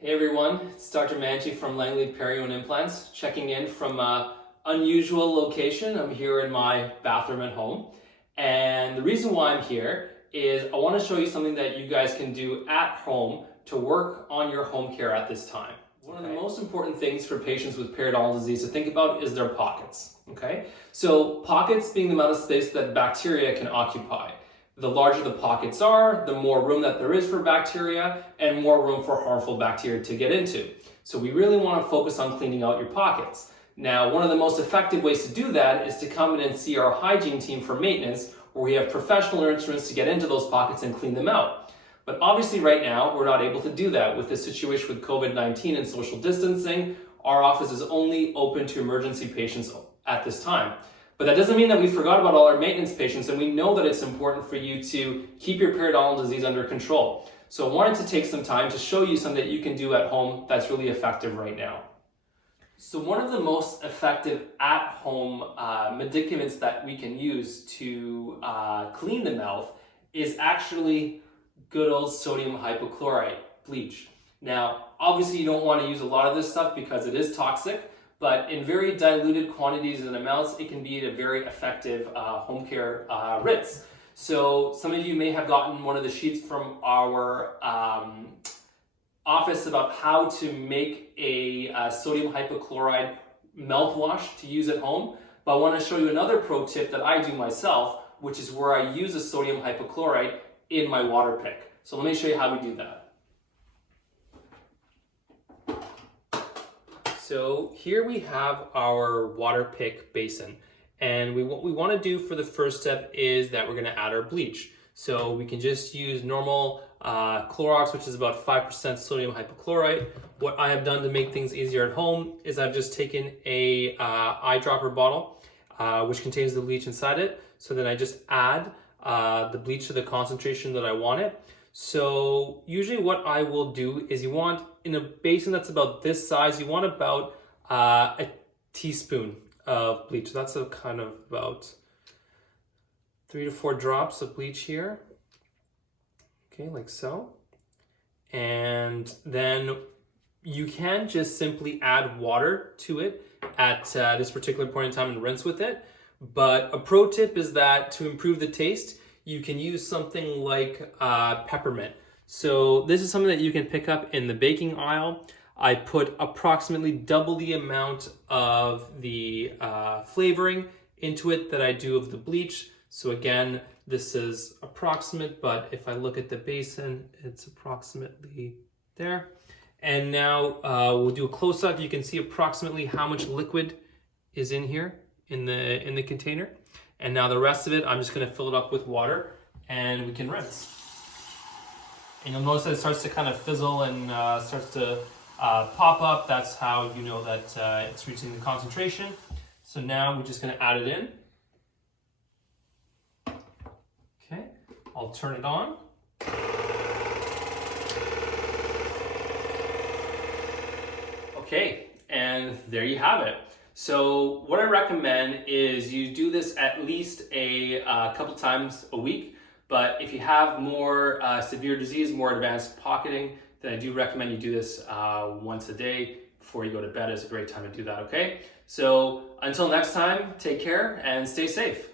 Hey everyone, it's Dr. Manji from Langley Perio Implants, checking in from an unusual location. I'm here in my bathroom at home. And the reason why I'm here is I want to show you something that you guys can do at home to work on your home care at this time. One of the most important things for patients with periodontal disease to think about is their pockets. Okay, so pockets being the amount of space that bacteria can occupy. The larger the pockets are, the more room that there is for bacteria and more room for harmful bacteria to get into. So we really want to focus on cleaning out your pockets. Now, one of the most effective ways to do that is to come in and see our hygiene team for maintenance, where we have professional instruments to get into those pockets and clean them out. But obviously right now, we're not able to do that. With the situation with COVID-19 and social distancing, our office is only open to emergency patients at this time. But that doesn't mean that we forgot about all our maintenance patients, and we know that it's important for you to keep your periodontal disease under control. So I wanted to take some time to show you something that you can do at home that's really effective right now. So one of the most effective at-home medicaments that we can use to clean the mouth is actually good old sodium hypochlorite, bleach. Now, obviously you don't want to use a lot of this stuff because it is toxic, but in very diluted quantities and amounts, it can be a very effective home care rinse. So some of you may have gotten one of the sheets from our office about how to make a sodium hypochlorite mouthwash to use at home. But I want to show you another pro tip that I do myself, which is where I use a sodium hypochlorite in my water pick. So let me show you how we do that. So here we have our water pick basin, and what we want to do for the first step is that we're going to add our bleach. So we can just use normal Clorox, which is about 5% sodium hypochlorite. What I have done to make things easier at home is I've just taken a eyedropper bottle, which contains the bleach inside it. So then I just add the bleach to the concentration that I want it. So usually what I will do is you want, in a basin that's about this size, you want about a teaspoon of bleach. So that's a kind of about 3 to 4 drops of bleach here. Okay, like so. And then you can just simply add water to it at this particular point in time and rinse with it. But a pro tip is that to improve the taste, you can use something like peppermint. So this is something that you can pick up in the baking aisle. I put approximately double the amount of the flavoring into it that I do of the bleach. So again, this is approximate, but if I look at the basin, it's approximately there. And now we'll do a close-up. You can see approximately how much liquid is in here in the container. And now the rest of it, I'm just going to fill it up with water and we can rinse. And you'll notice that it starts to kind of fizzle and starts to pop up. That's how you know that it's reaching the concentration. So now we're just going to add it in. Okay, I'll turn it on. Okay, and there you have it. So what I recommend is you do this at least a couple times a week, but if you have more severe disease, more advanced pocketing, then I do recommend you do this once a day before you go to bed. Is a great time to do that, okay? So until next time, take care and stay safe.